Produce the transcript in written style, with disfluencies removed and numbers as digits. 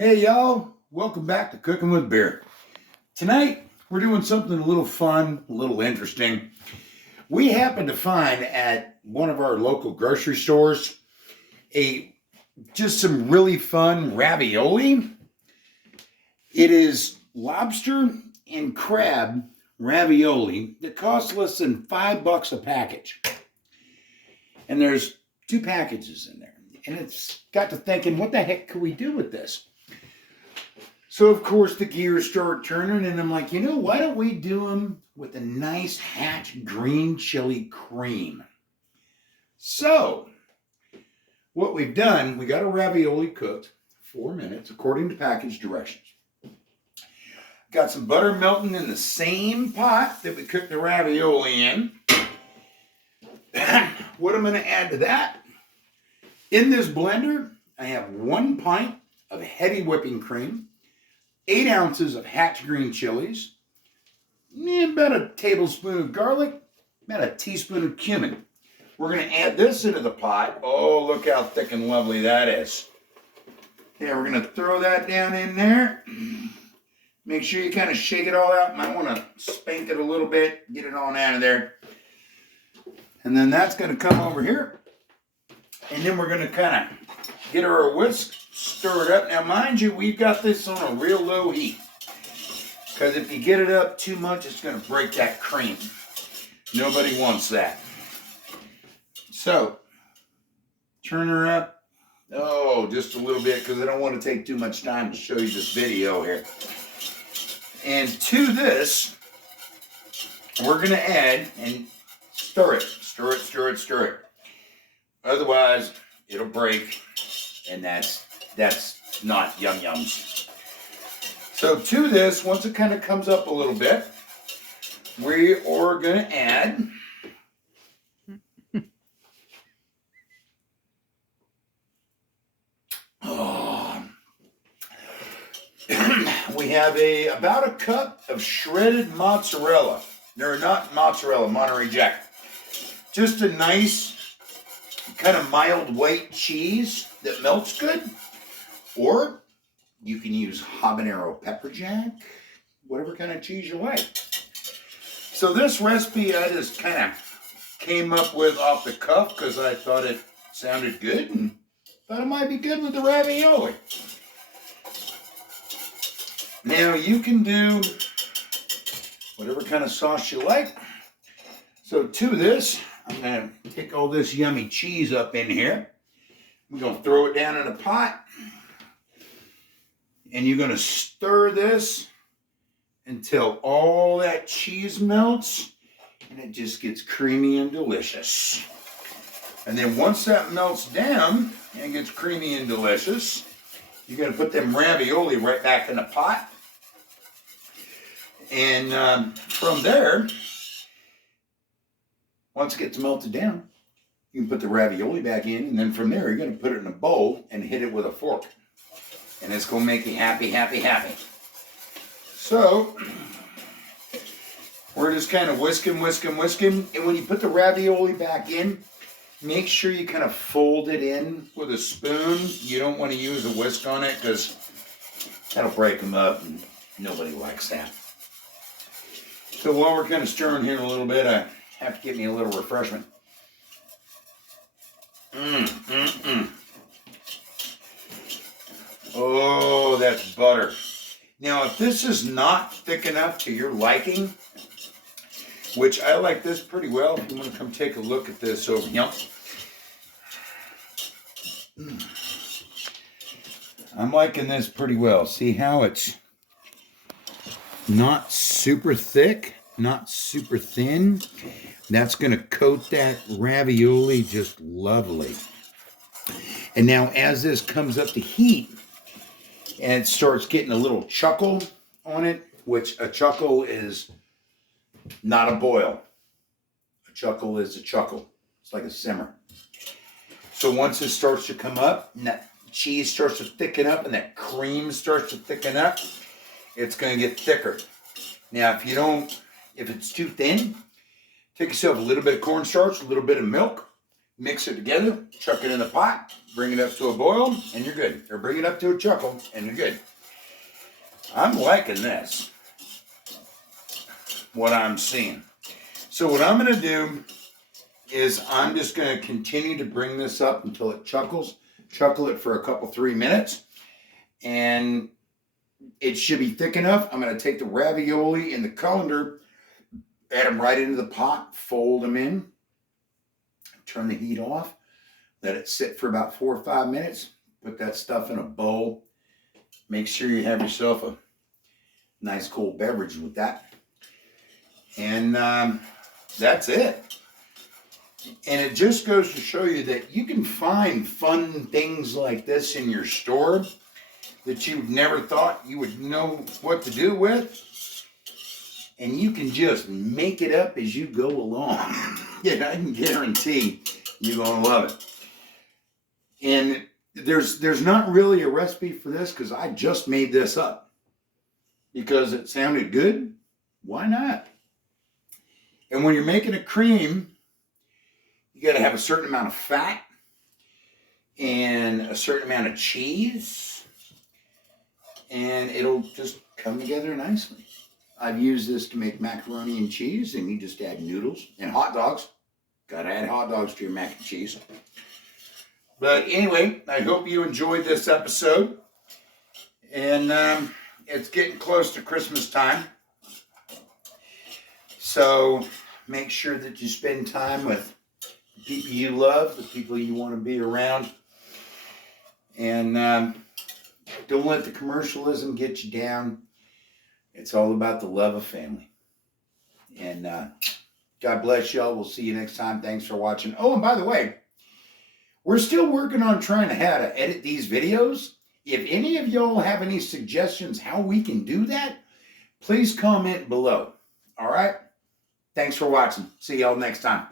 Hey y'all, welcome back to Cooking with Beer. Tonight we're doing something a little fun, a little interesting. We happened to find at one of our local grocery stores just some really fun ravioli. It is lobster and crab ravioli that costs less than $5 a package. And there's 2 packages in there. And it's got to thinking, what the heck could we do with this? So, of course, the gears start turning, and I'm like, why don't we do them with a nice Hatch green chili cream? So, what we've done, we got a ravioli cooked 4 minutes according to package directions. Got some butter melting in the same pot that we cooked the ravioli in. What I'm going to add to that, in this blender, I have 1 pint of heavy whipping cream, 8 ounces of Hatch green chilies, about a tablespoon of garlic, about a teaspoon of cumin. We're going to add this into the pot. Oh, look how thick and lovely that is. Yeah, we're going to throw that down in there. Make sure you kind of shake it all out. Might want to spank it a little bit, get it on out of there. And then that's going to come over here. And then we're going to kind of get our whisk, stir it up. Now, mind you, we've got this on a real low heat. Because if you get it up too much, it's going to break that cream. Nobody wants that. So, turn her up. Oh, just a little bit, because I don't want to take too much time to show you this video here. And to this, we're going to add and stir it. Stir it, stir it, stir it. Otherwise, it'll break, and that's not yum yums. So to this, once it kind of comes up a little bit, we are going to add we have about a cup of shredded mozzarella. They're not mozzarella, Monterey Jack. Just a nice kind of mild white cheese that melts good. Or you can use habanero pepper jack, whatever kind of cheese you like. So this recipe I just kind of came up with off the cuff because I thought it sounded good and thought it might be good with the ravioli. Now you can do whatever kind of sauce you like. So to this, I'm going to take all this yummy cheese up in here. We're going to throw it down in a pot. And you're going to stir this until all that cheese melts and it just gets creamy and delicious. And then once that melts down and gets creamy and delicious, you're going to put them ravioli right back in the pot. And from there, once it gets melted down, you can put the ravioli back in, and then from there, you're going to put it in a bowl and hit it with a fork. And it's going to make you happy, happy, happy. So, we're just kind of whisking. And when you put the ravioli back in, make sure you kind of fold it in with a spoon. You don't want to use a whisk on it because that'll break them up, and nobody likes that. So while we're kind of stirring here a little bit, I have to get me a little refreshment. Oh, that's butter. Now, if this is not thick enough to your liking, which I like this pretty well, if you want to come take a look at this over here. I'm liking this pretty well. See how it's not super thick, not super thin. That's going to coat that ravioli just lovely. And now as this comes up to heat and it starts getting a little chuckle on it, which a chuckle is not a boil. A chuckle is a chuckle. It's like a simmer. So once it starts to come up and that cheese starts to thicken up and that cream starts to thicken up, it's going to get thicker. Now, if it's too thin, take yourself a little bit of cornstarch, a little bit of milk, Mix it together, chuck it in the pot, bring it up to a boil, and you're good. Or bring it up to a chuckle, and you're good. I'm liking this, what I'm seeing. So what I'm going to do is I'm just going to continue to bring this up until it chuckles. Chuckle it for a couple, 3 minutes. And it should be thick enough. I'm going to take the ravioli in the colander, add them right into the pot, fold them in, turn the heat off, let it sit for about 4 or 5 minutes, put that stuff in a bowl. Make sure you have yourself a nice cold beverage with that. And that's it. And it just goes to show you that you can find fun things like this in your store that you never thought you would know what to do with. And you can just make it up as you go along. Yeah, I can guarantee you're going to love it. And there's not really a recipe for this because I just made this up. Because it sounded good, why not? And when you're making a cream, you got to have a certain amount of fat and a certain amount of cheese, and it'll just come together nicely. I've used this to make macaroni and cheese, and you just add noodles and hot dogs. Got to add hot dogs to your mac and cheese. But anyway, I hope you enjoyed this episode, and it's getting close to Christmas time. So make sure that you spend time with the people you love, the people you want to be around. And don't let the commercialism get you down. It's all about the love of family. And God bless y'all. We'll see you next time. Thanks for watching. Oh, and by the way, we're still working on trying to how to edit these videos. If any of y'all have any suggestions how we can do that, please comment below. All right? Thanks for watching. See y'all next time.